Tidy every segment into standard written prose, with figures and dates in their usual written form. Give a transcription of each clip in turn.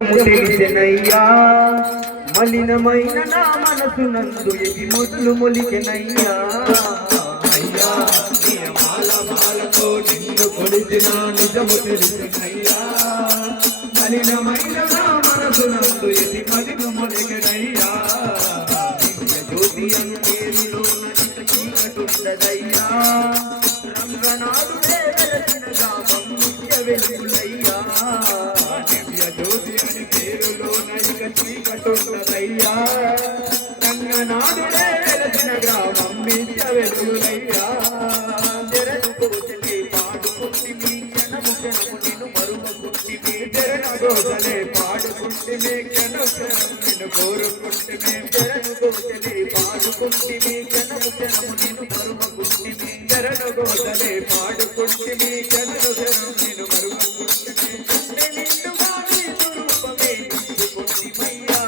తెలిసెనయ్యా మలినమైన నా మనసునందు ఎగి మొదలు మొలికెనయ్యా అయ్యా నీ మాలతో నిన్ను కొలిచిన నిజము తెలిసెనయ్యా మలినమైన నా మనసునందు ఎగి మొదలు మొలికెనయ్యా జ్యోతి అంకేరిలోన చీకటుండదయ్యా రంగనాథుడే వెలసిన గ్రామం నిత్య వెలుగులయ్యా జ్యోతి అని పేరులో నైక చీకటున్నదయ్యా రంగనాథుడే వెలసిన గ్రామం నిత్య వెలుగులయ్యా జరను కోసలే పాడుకుంటి మీ క్షణము క్షణము నిన్ను మరువకుంటి మీ జరను కోసలే పాడుకుంటి మీ క్షణము క్షణము నిన్ను కోరుకుంటి మీ జరను కోసలే పాడుకుంటి మీ క్షణము క్షణము నిన్ను మరువకుంటి మీ జరను కోసలే పాడుకుంటి మీ క్షణము క్షణము నిన్ను మరువకుంటి మీ నిన్నుగా నీ స్వరూపమే నిలుపుకుంటిమయ్యా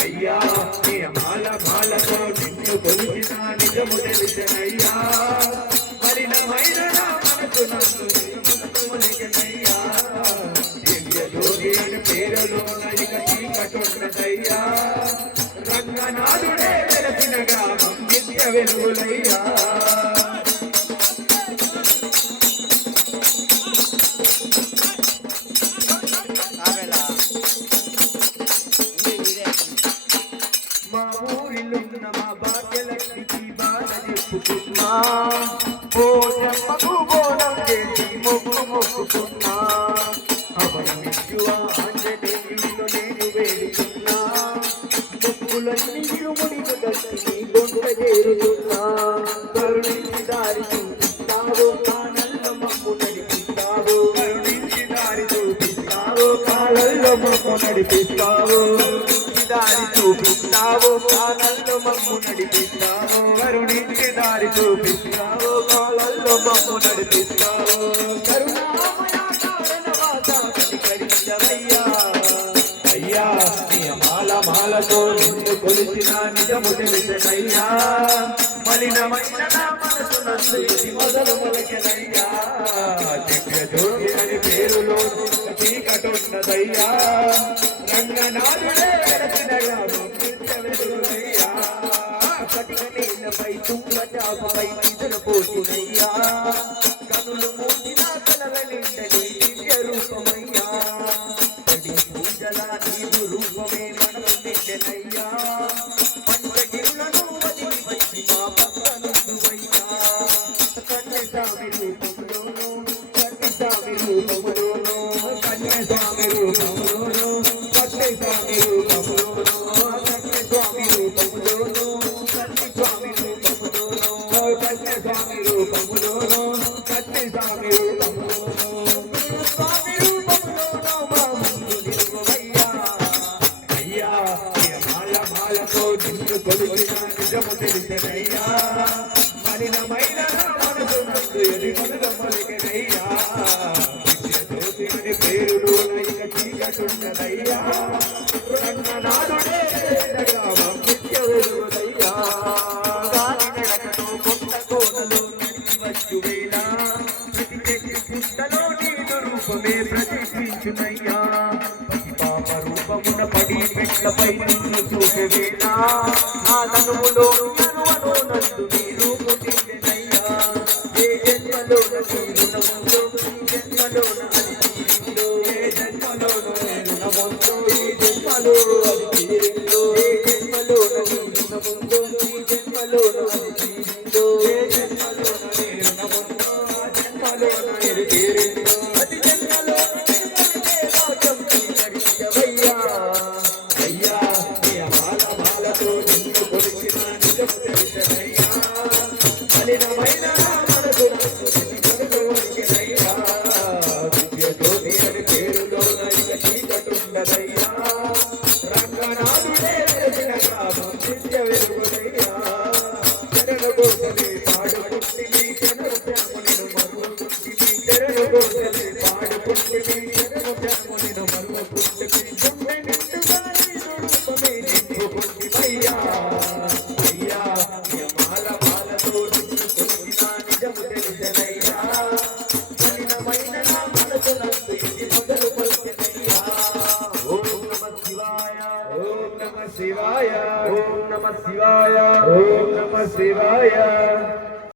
అయ్యా నీ మాలతో నిన్ను కొలిచిన నిజము తెలిసెనయ్యా మలినమైన నా మనసునందు మొలికెనయ్యా దివ్య జ్యోతి అని పేరులో నైక చీకటున్నదయ్యా రంగనాథుడే వెలసిన గ్రామం నిత్య వెలుగులయ్యా మా ఊరిలున్న మా భాగ్యలక్ష్మికి బాధ చెప్పుకున్నా ఓ చెప్పకు బోనం చేసి మొక్కుకున్నా అవరమిచ్చు ఆంజనేయులో నేను వేడుకున్నా మొక్కులన్నీ ముడిను దర్శి నీ గొంత చేరుతున్నా కరుణించి దారి చూపిస్తావో కానల్ల మమ్ము నడిపిస్తావో కరుణించి దారి చూపిస్తావో కాళ్ళల్లో మమ్ము నడిపిస్తావో దారి చూపిస్తావో కాళ్ళల్లో మమ్ము నడిపిస్తావో కరుణించి దారి చూపిస్తావో కాళ్ళల్లో మమ్ము నడిపిస్తావో కరుణామయ కారణవాస కనికరించవయ్యా అయ్యా నీ మాలతో నిన్ను కొలిచిన నిజము తెలిసెనయ్యా మలినమైన నా మనసునందు ఇది మొదలు మొలకెనయ్యా దివ్య జ్యోతి అని పేరులో చీకటున్నదయ్యా రంగనాథుడే వెలసిన గ్రామం నిత్య వెలుగులయ్యా కటిక నీళ్ళపై తుంగ చాపపై నిధులు పోసినయ్యా కనులు మూసిన కలవలిండని దివ్య రూపమయ్యా పడి పూజల నీవు రూపమే మనసు నిండెనయ్యా పంచగిరులను వదిలి వచ్చి మా పక్కనుందువయ్యా కన్యస్వామి రూపములోను కన్యస్వామి రూపములోను కన్యస్వామి రూపములోను కన్యస్వామి రూపములోను కన్యస్వామి రూపములోను కన్యస్వామి రూపములోను కన్యస్వామి రూపములోను కన్యస్వామి రూపములోను స్వామి రూపములోను మా ముందు నిలువవయ్యా అయ్యా నీ మాలతో నిన్ను కొలిచిన నిజము తెలిసెనయ్యా మలినమైన నా మనసునందు ఎది మొదలు మొలికెనయ్యా దివ్య జ్యోతి అని పేరులో నైక చీకటున్నదయ్యా రంగనాథుడే గ్రామం నిత్య వెలుగులయ్యా దాని నడకతో కొత్త కోనలో నడిచి వచ్చు వేళ ప్రతి చెట్టు పుట్టలో నీదు రూపమే ప్రతిష్ఠించునయ్యా పాప రూపమున పడి మెట్లపై నిన్ను చూసే వేళ ఆ తనువులో ననువలో నందు నీ రూపు తిండెనయ్యా ఏ జన్మలోన నీ రుణముందో ఈ జన్మలోన అది తీరిందో ఏ జన్మలోన నీ రుణముందో ఈ జన్మలో అది తీరిందో ఏ జన్మలోన నీ రుణముందో ఈ జన్మలోన అది తీరిందో ఏ జన్మలోన నీ రుణముందో ఆ జన్మలోన ఇది తీరిందో అది జన్మలోన నిర్మలితే రాజ్యం స్వీకరించవయ్యా అయ్యా నీ మాలతో నిన్ను కొలిచిన నిజము తెలిసెనయ్యా మలినమైన నా మనసునందు ఇది మొదలు మొలికెనయ్యా దివ్య జ్యోతి అని పేరులో నైక చీకటున్నదయ్యా రంగనాథుడే వెలసిన గ్రామం నిత్య వెలుగులయ్యా జరగ కోసలే పాడుకుంటి మీ జనము జనము నిన్ను మరువకుంటి మీ జరగ కోసలే పాడుకుంటి మీ జనము జనము నిన్ను మరువకుంటి మీ గుండె నిండుగా నీ రూపమే నింపుకుంటిమయ్యా అయ్యా నీ మాలతో నిన్ను కొలిచిన నిజము తెలిసెనయ్యా మలినమైన నా మనసునందు ఇది మొదలు మొలికెనయ్యా శివాయ ఓం నమ శివాయ ఓం నమ శివాయ